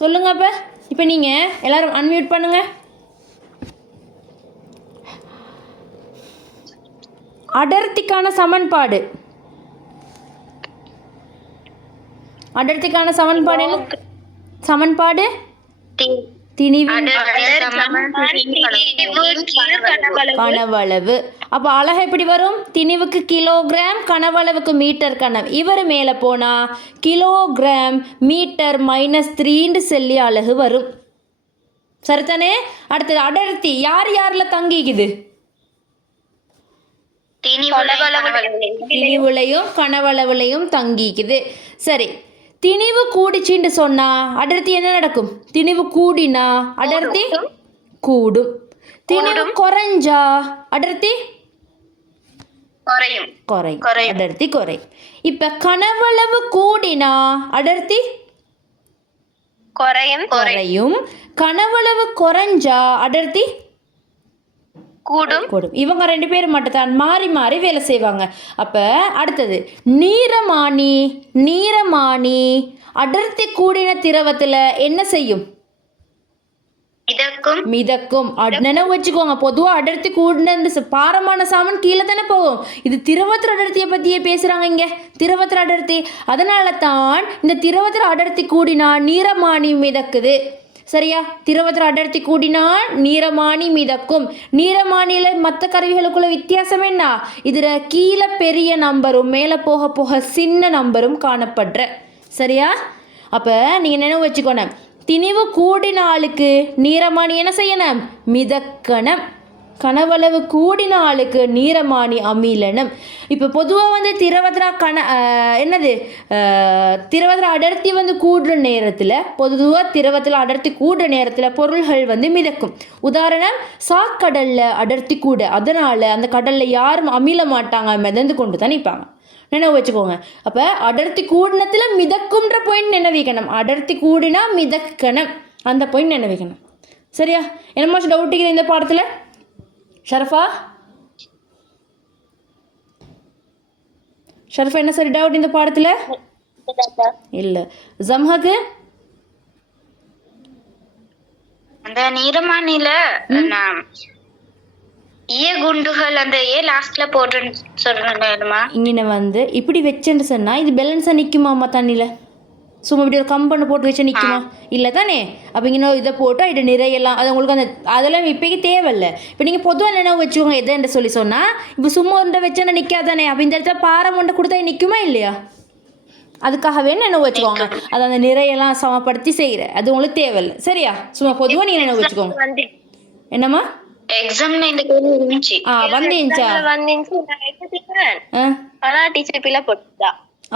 சொல்லுங்க அப்போ. இப்போ நீங்கள் எல்லாரும் அன்மியூட் பண்ணுங்க. அடர்த்திக்கான சமன்பாடு. அடர்த்திக்கான சமன்பாடு என்ன? சமன்பாடு திணிவின் கனவளவு. அப்போ அழகு எப்படி வரும்? திணிவுக்கு கிலோகிராம், கனவளவுக்கு மீட்டர் கனம். இவர் மேலே போனால் கிலோகிராம் மீட்டர் -3 சொல்லி அழகு வரும். சரிதானே? அடுத்தது அடர்த்தி யார் யாரில் தங்கிக்குது? திணிவுலையும் கனவளவுலையும் தங்கிக்குது. சரி, திணிவு கூடிச்சின்னு சொன்னா அடர்த்தி என்ன நடக்கும்? திணிவு கூடினா அடர்த்தி கூடும். திணிவு குறைஞ்சா அடர்த்தி குறையும். அடர்த்தி குறையும். இப்ப கனவளவு கூடினா அடர்த்தி குறையும். கனவளவு குறைஞ்சா அடர்த்தி கூடும். இவங்க 2 பேரும் மட்டும் தான் மாறி மாறி வேலை செய்வாங்க. அப்போ அடுத்தது நீரமானி அடர்த்தி கூடின திரவத்தில் என்ன செய்யும்? மிதக்கும். நினைவு வச்சுக்கோங்க. பொதுவாக அடர்த்தி கூடின பாரமான சாமன் கீழே தானே போகும். இது திரவத்திர அடர்த்தியை பற்றியே பேசுகிறாங்க இங்கே. திரவத்திர அடர்த்தி. அதனால தான் இந்த திரவத்திர அடர்த்தி கூடினா நீரமானி மிதக்குது. சரியா? திரவத்தில் அடர்த்தி கூடினால் நீரமானி மிதக்கும். நீரமானியில் மற்ற கருவிகளுக்குள்ள வித்தியாசம் என்ன? இதில் கீழே பெரிய நம்பரும் மேலே போக போக சின்ன நம்பரும் காணப்படுற. சரியா? அப்போ நீங்கள் நினைவு வச்சுக்கோணும், திணிவு கூடினாலுக்கு நீரமானி என்ன செய்யணும்? மிதக்கணும். கனவளவு கூடின ஆளுக்கு நீரமானி அமிலனம். இப்போ பொதுவாக திரவத்தில் திரவத்தில் அடர்த்தி கூடுற நேரத்தில், பொதுவாக திரவத்தில் அடர்த்தி கூடுற நேரத்தில் பொருள்கள் மிதக்கும். உதாரணம், சாக்கடலில் அடர்த்தி கூட, அதனால் அந்த கடலில் யாரும் அமில மாட்டாங்க, மிதந்து கொண்டு தான் நிற்பாங்க. நினைவு வச்சுக்கோங்க. அப்போ அடர்த்தி கூடினத்தில் மிதக்கும்ன்ற பாயிண்ட் நினைவிக்கணும். அடர்த்தி கூடினா மிதக்கணும், அந்த பாயிண்ட் நினைவிக்கணும். சரியா? என்னமா டவுட் இருக்குது இந்த பாடத்தில்? ஷரஃபா என்ன சரி டவுட் இந்த பாடத்தில்? இல்லை. ஜம்ஹாக்கு அந்த நீரமானில குண்டுகள் அந்த லாஸ்ட்ல போடுறேன்னு சொல்றேன்மா. இங்கே இப்படி வச்சேன்னு சொன்னா இது பேலன்ஸாக நிற்குமாம்மா தண்ணியில்? சும்மா இப்படி ஒரு கம்பெனி போட்டு வச்சு நிற்குமா? இல்லை தானே? அப்போ இங்கே இதை போட்டால் இது நிறையலாம். அது உங்களுக்கு அதெல்லாம் இப்போக்கி தேவையில்லை. இப்போ நீங்கள் பொதுவாக நினைவு வச்சுக்கோங்க. எதுன்னு சொல்லி சொன்னால், இப்போ சும்மா ஒன்றை வச்சோன்னா நிற்காதானே? அப்போ இந்த இடத்துல பாறை ஒன்றை கொடுத்தா நிற்குமா இல்லையா? அதுக்காகவே நினைவு வச்சுக்கோங்க. அதை அந்த நிறையெல்லாம் சமப்படுத்தி செய்கிற அது உங்களுக்கு தேவையில்லை. சரியா? சும்மா பொதுவாக நீங்கள் நினைவு வச்சுக்கோங்க. என்னம்மா எக்ஸாம்ல இந்த கேள்வி இருந்துச்சு.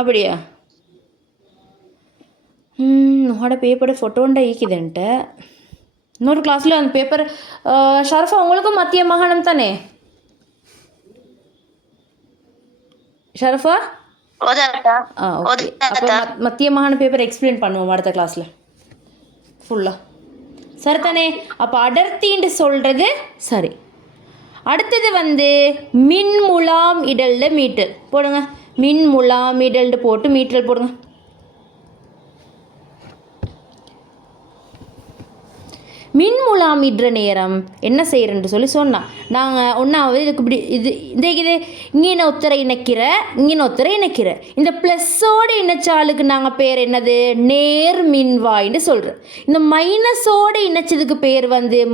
அப்படியா? உங்களோட பேப்பரோட ஃபோட்டோண்ட ஈக்குதுன்ட்டு இன்னொரு கிளாஸில் அந்த பேப்பர். ஷரஃபா, உங்களுக்கும் மத்திய மாகாணம் தானே? ஷரஃபா ஓகே. அப்போ மத்திய மாகாண பேப்பர் எக்ஸ்பிளைன் பண்ணுவோம் அடுத்த கிளாஸில் ஃபுல்லாக. சரி தானே? அப்போ அடர்த்தின்னு சொல்கிறது சரி. அடுத்தது மின்முலாம் இடல்ல மீட்டர் போடுங்க. மின்முலாம் இடல்னு போட்டு மீட்டர் போடுங்க. மின்முலாமிடுற நேரம் என்ன செய்கிறேன்னு சொல்லி சொன்னால், நாங்கள் ஒன்றாவது இதுக்கு இப்படி இது இங்கே ஒத்தரை இணைக்கிற இந்த ப்ளஸ்ஸோடு இணைச்சாலுக்கு நாங்கள் பேர் என்னது? நேர் மின்வாயின்னு சொல்கிறோம். இந்த மைனஸோடு இணைச்சதுக்கு பேர்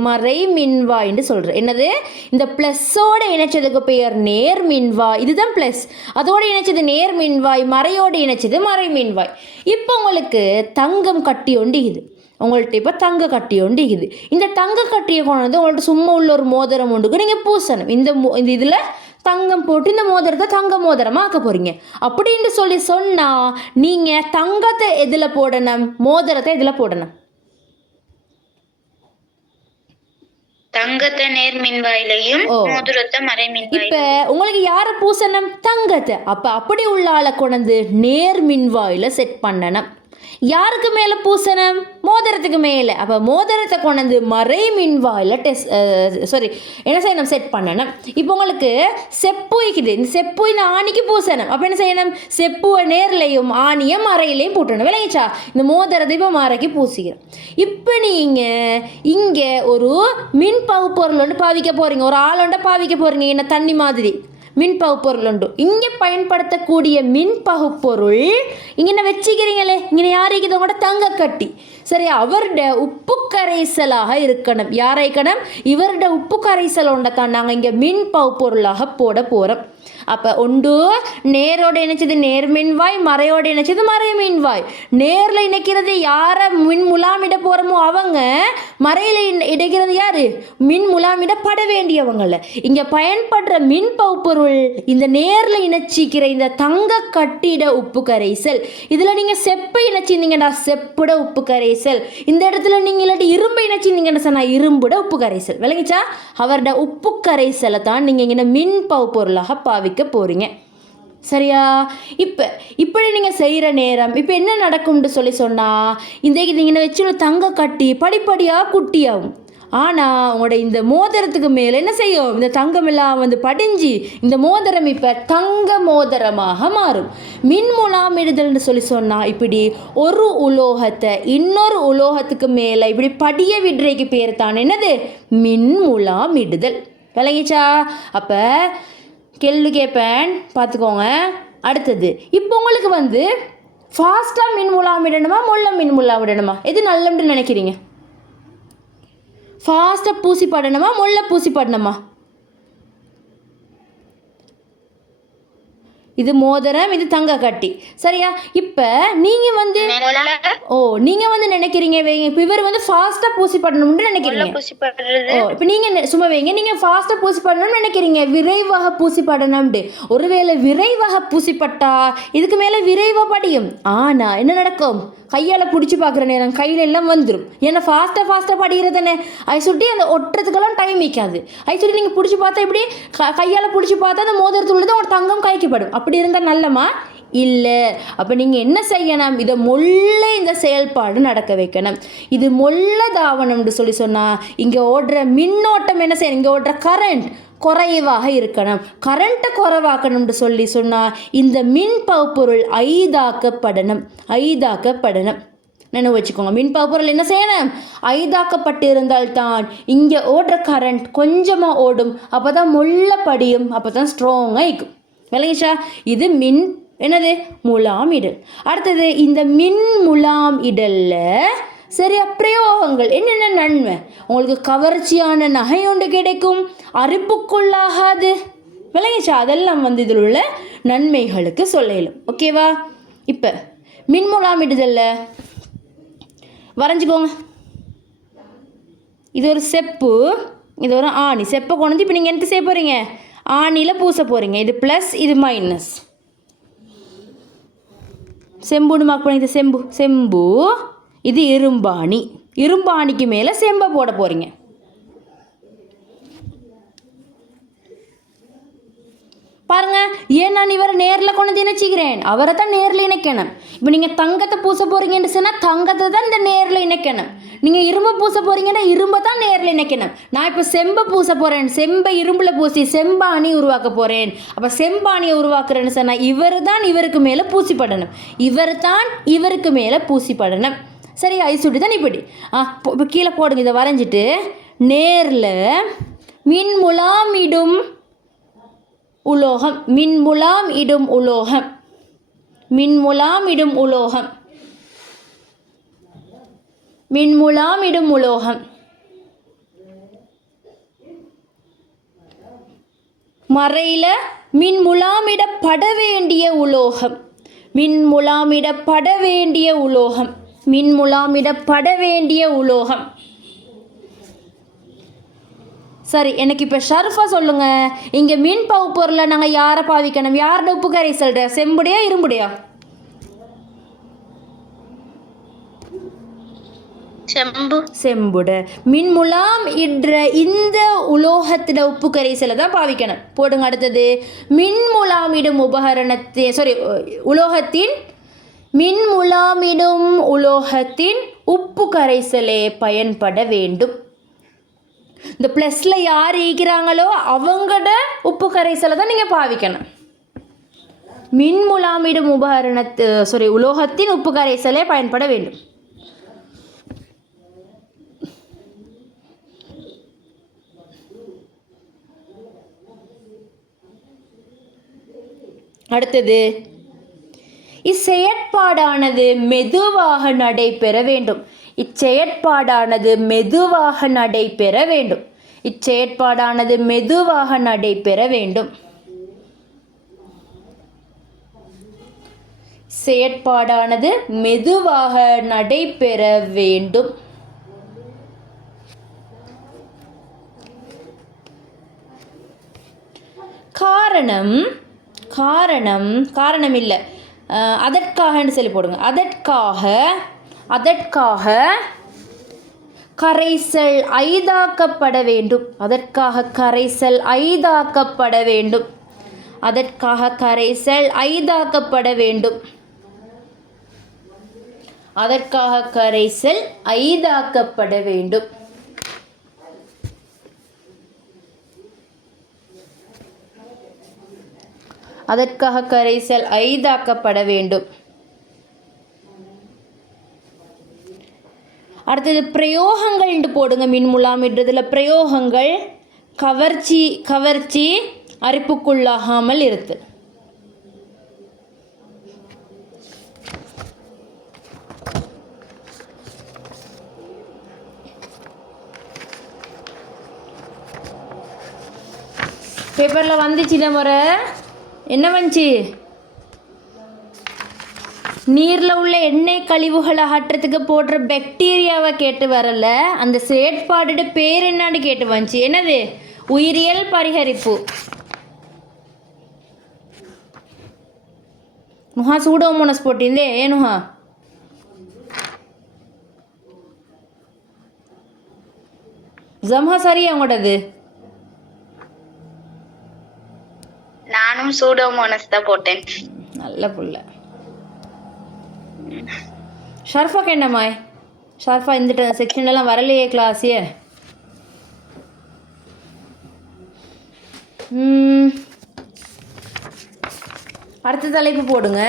மறை மின்வாயின்னு சொல்கிறோம். என்னது? இந்த ப்ளஸ்ஸோடு இணைச்சதுக்கு பேர் நேர் மின்வாய். இதுதான் ப்ளஸ். அதோடு இணைச்சது நேர் மின்வாய், மறையோடு இணைச்சது மறை மின்வாய். இப்போ உங்களுக்கு தங்கம் கட்டி ஒண்டிக்குது. உங்கள்கிட்ட இப்போ தங்க கட்டி ஒண்டிக்குது. இந்த தங்க கட்டியை கொண்டு உங்கள்கிட்ட சும்மா உள்ள ஒரு மோதிரம் ஒன்றுக்கு நீங்கள் பூசணும். இந்த இதில் தங்கம் போட்டு இந்த மோதிரத்தை தங்க மோதிரமாக ஆக்க போகிறீங்க அப்படின்னு சொல்லி சொன்னால், நீங்கள் தங்கத்தை எதில் போடணும்? மோதிரத்தை எதில் போடணும்? தங்கத்தை நேர் மின்வாயிலையும் மோதிரத்தை மறை மின்வாயிலையும். இப்போ உங்களுக்கு யாரை பூசணும்? தங்கத்தை. அப்போ அப்படி உள்ள ஆளை கொண்டு நேர் மின்வாயில் செட் பண்ணணும். யாருக்கு மேலே பூசணும்? மோதிரத்துக்கு மேலே. அப்போ மோதிரத்தை கொண்டு மறை மின்வாயில் என்ன செய்யணும்? செட் பண்ணணும். இப்போ உங்களுக்கு செப்பு இருக்குது, இந்த செப்பு இந்த ஆணிக்கு பூசணும். அப்போ என்ன செய்யணும்? செப்புவை நேர்லையும் ஆணியை மறையிலையும் போட்டணும். விளையிச்சா? இந்த மோதிரத்தை இப்போ மறைக்கு பூசிக்கிறோம். இப்போ நீங்கள் இங்கே ஒரு மின் பகுப்பொருள் ஒன்று பாவிக்க போகிறீங்க, ஒரு ஆளொண்ட பாவிக்க போகிறீங்க, என்ன தண்ணி மாதிரி மின் பகுப்பொருள் உண்டு. இங்கே பயன்படுத்தக்கூடிய மின் பகுப்பொருள் இங்கே என்ன வச்சுக்கிறீங்களே, இங்கே யாருக்கு கூட தங்க கட்டி, சரி, அவருடைய உப்பு கரைசலாக இருக்கணும். யாரைக்கணும்? இவருடைய உப்பு கரைசல் ஒன்றை தான் நாங்கள் இங்கே மின் பகுப்பொருளாக போட போகிறோம். அப்போ ஒன்று நேரோடு இணைச்சது நேர் மின்வாய், மறையோடு இணைச்சது மறை மின்வாய். நேரில் இணைக்கிறது யாரை மின் முலாமிட போகிறோமோ அவங்க, மறையில் இணைக்கிறது யார்? மின் முலாமிடப்பட வேண்டியவங்கள. இங்கே பயன்படுற மின் பகுப்பொருள் இந்த நேரில் இணைச்சிக்கிற இந்த தங்க கட்டிட உப்பு கரைசல். இதில் நீங்கள் செப்பை இணைச்சிருந்தீங்கடா, செப்புட உப்பு கரைசல். இந்த இடத்துல நீங்கள் இல்லாட்டி இரும்பை இணைச்சிருந்தீங்கன்னு சொன்னால் இரும்புட உப்பு கரைசல். விளங்கிச்சா? அவரோட உப்பு கரைசலை தான் நீங்கள் இங்கே மின் பகுப்பொருளாக பாவிக்க போறீங்க. சரியா? இப்படி நீங்கள் செய்கிற நேரம் இப்போ என்ன நடக்கும்னு சொன்னால், இந்த நீங்கள் வச்சுள்ள தங்க கட்டி படிப்படியாக குட்டியாகும். ஆனால் உங்களோட இந்த மோதிரத்துக்கு மேலே என்ன செய்யும்? இந்த தங்கமெல்லாம் படிஞ்சு இந்த மோதிரம் இப்போ தங்க மோதிரமாக மாறும். மின் முலாமிடுதல்னு சொன்னால் இப்படி ஒரு உலோகத்தை இன்னொரு உலோகத்துக்கு மேலே இப்படி படிய விடுறைக்கு பேர் தான் என்னது? மின் முலாமிடுதல். விளங்கிச்சா? அப்போ கேள்வி கேட்பேன், பார்த்துக்கோங்க. அடுத்தது இப்போ உங்களுக்கு ஃபாஸ்ட்டாக மின் முலாமிடணுமா மொல்ல மின் முலாமிடணுமா? எது நல்லம்னு நினைக்கிறீங்க? ஃபாஸ்ட்டாக பூசி படணுமா மொல்ல பூசி படணுமா? இது மோதிரம், இது தங்க கட்டி. சரியா? இப்போ நீங்கள் நீங்கள் நினைக்கிறீங்க இப்போ இவர் ஃபாஸ்ட்டாக பூசி படணும்னு நினைக்கிறீங்க. இப்போ நீங்கள் சும்மா வைங்க, நீங்கள் ஃபாஸ்ட்டாக பூசி படணும்னு நினைக்கிறீங்க, விரைவாக பூசி படணும்ட்டு. ஒருவேளை விரைவாக பூசிப்பட்டா இதுக்கு மேலே விரைவாக படியும். ஆனால் என்ன நடக்கும்? கையால் பிடிச்சி பார்க்குற நேரம் கையில் எல்லாம் வந்துடும். ஏன்னா ஃபாஸ்ட்டாக படிக்கிறதானே, அதை சுட்டி அந்த ஒட்டுறதுக்கெல்லாம் டைம் வைக்காது. அதை சுட்டி நீங்கள் பிடிச்சி பார்த்தா இப்படி கையால் பிடிச்சி பார்த்தா அந்த மோதிரத்துள்ளது ஒரு தங்கம் கைக்குப்படும். அப்படி இருந்தால் நல்லமா? இல்லை. அப்போ நீங்கள் என்ன செய்யணும்? இதை மொல்ல இந்த செயல்பாடு நடக்க வைக்கணும். இது மொல்ல தாவனம்னு சொன்னால் இங்கே ஓடுற மின்னோட்டம் என்ன செய்யணும்? இங்கே ஓடுற கரண்ட் குறைவாக இருக்கணும். கரண்ட்டை குறைவாக்கணும்னு சொன்னால் இந்த மின் பகுப்பொருள் ஐதாக்கப்படணும். நினைவு வச்சுக்கோங்க. மின் பகுப்பொருள் என்ன செய்யணும்? ஐதாக்கப்பட்டு இருந்தால்தான் இங்கே ஓடுற கரண்ட் கொஞ்சமாக ஓடும். அப்போ தான் மொல்ல படியும், அப்போ தான் ஸ்ட்ராங்காக இருக்கும். விளங்கிச்சா? இது மின் என்னது? முலாம்-இடல். அடுத்தது இந்த மின் முலாம்-இடலில் சரியா பிரயோகங்கள் என்னென்ன நன்மை? உங்களுக்கு கவர்ச்சியான நகை ஒன்று கிடைக்கும், அறுப்புக்குள்ளாகாது. விளங்கிச்சா? அதெல்லாம் இதில் உள்ள நன்மைகளுக்கு சொல்லலும். ஓகேவா? இப்போ மின் முலாமிடுதலில் வரைஞ்சிக்கோங்க. இது ஒரு செப்பு, இது ஒரு ஆணி. செப்பை கொண்டு இப்போ நீங்கள் என்ன செய்ய போகிறீங்க? ஆணியில் பூச போகிறீங்க. இது ப்ளஸ், இது மைனஸ். செம்புன்னு மார்க் பண்ணி, இது செம்பு. இது இரும்பாணி. இரும்பாணிக்கு மேலே செம்பை போட போகிறீங்க. பாருங்க, ஏன் நான் இவரை நேரில் கொண்டு இணைச்சிக்கிறேன்? அவரை தான் நேரில் இணைக்கணும். இப்போ நீங்கள் தங்கத்தை பூச போகிறீங்கன்னு சொன்னால் தங்கத்தை தான் இந்த நேரில் இணைக்கணும். நீங்கள் இரும்பை பூச போகிறீங்கன்னா இரும்பை தான் நேரில் இணைக்கணும். நான் இப்போ செம்பை பூச போகிறேன், செம்பை இரும்பில் பூசி செம்பாணி உருவாக்க போகிறேன். அப்போ செம்பாணியை உருவாக்குறேன்னு சொன்னால் இவர் தான் இவருக்கு மேலே பூசிப்படணும், இவர் தான் இவருக்கு மேலே பூசிப்படணும். சரி, ஐ சுட்டி தான் இப்படி. இப்போ கீழே போடுங்க. இதை வரைஞ்சிட்டு நேரில் மின் முலாம் இடும் உலோகம், மின் முலாம் இடும் உலோகம், மின் முலாம் இடும் உலோகம், மின் முலாம் இடும் உலோகம். மறையில் மின் முலாமிடப்பட வேண்டிய உலோகம், மின் முலாமிடப்பட வேண்டிய உலோகம், மின் முலாமிடப்பட வேண்டிய உலோகம். சரி, எனக்கு இப்போ ஷர்ஃபா சொல்லுங்க, இங்கே மின் பகுப்பொருளை நாங்கள் யாரை பாவிக்கணும்? யாரோட உப்பு கரைசல்? செம்புடையா இரும்புடையா? செம்புட. மின் முலாம் இடுற இந்த உலோகத்திட உப்பு கரைசலை தான் பாவிக்கணும். போடுங்க. அடுத்தது மின் முலாம் இடும் உபகரணத்தை உலோகத்தின் மின் முலாமிடும் உலோகத்தின் உப்பு கரைசலே பயன்பட வேண்டும். இந்த ப்ளஸில் யார் ஈக்கிறாங்களோ அவங்களோட உப்பு கரைசலை தான் நீங்கள் பாவிக்கணும். மின் முலாமிடும் உலோகத்தின் உப்பு கரைசலே பயன்பட வேண்டும். அடுத்தது, இச்செயற்பாடானது மெதுவாக நடைபெற வேண்டும். இச்செயற்பாடானது மெதுவாக நடைபெற வேண்டும். இச்செயற்பாடானது மெதுவாக நடைபெற வேண்டும். செயற்பாடானது மெதுவாக நடைபெற வேண்டும். காரணம் இல்லை, அதற்காகன்னு சொல்லி போடுங்க. அதற்காக கரைசல் ஐதாக்கப்பட வேண்டும். அதற்காக கரைசல் ஐதாக்கப்பட வேண்டும். அதற்காக கரைசல் ஐதாக்கப்பட வேண்டும். அதற்காக கரைசல் ஐதாக்கப்பட வேண்டும். அதற்காக கரைசல் ஐதாக்கப்பட வேண்டும். அடுத்தது பிரயோகங்கள் போடுங்க. மின்முலாமிடுறதுல பிரயோகங்கள் கவர்ச்சி அரிப்புக்குள்ளாகாமல் இருத்தல். பேப்பரில் வந்துச்சு இந்த முறை. என்ன வந்துச்சு? நீரில் உள்ள எண்ணெய் கழிவுகளை அகற்றத்துக்கு போடுற பாக்டீரியாவை கேட்டு வரல, அந்த செயற்பாடு பேர் என்னான்னு கேட்டு வந்துச்சு. என்னது? உயிரியல் பரிகரிப்பு. நுஹா சூடோமோனஸ் போட்டிருந்தே ஏனுஹா? ஜம்ஹா சரியா உங்களோடது? நானும் சூடோமோனஸ் தான் போட்டேன். நல்ல புள்ள. ஷர்ஃபாக்கு என்னம்மாய்? ஷர்ஃபா இந்த செக்ஷன்லாம் வரலையே கிளாஸே. அடுத்த தலைப்பு போடுங்க.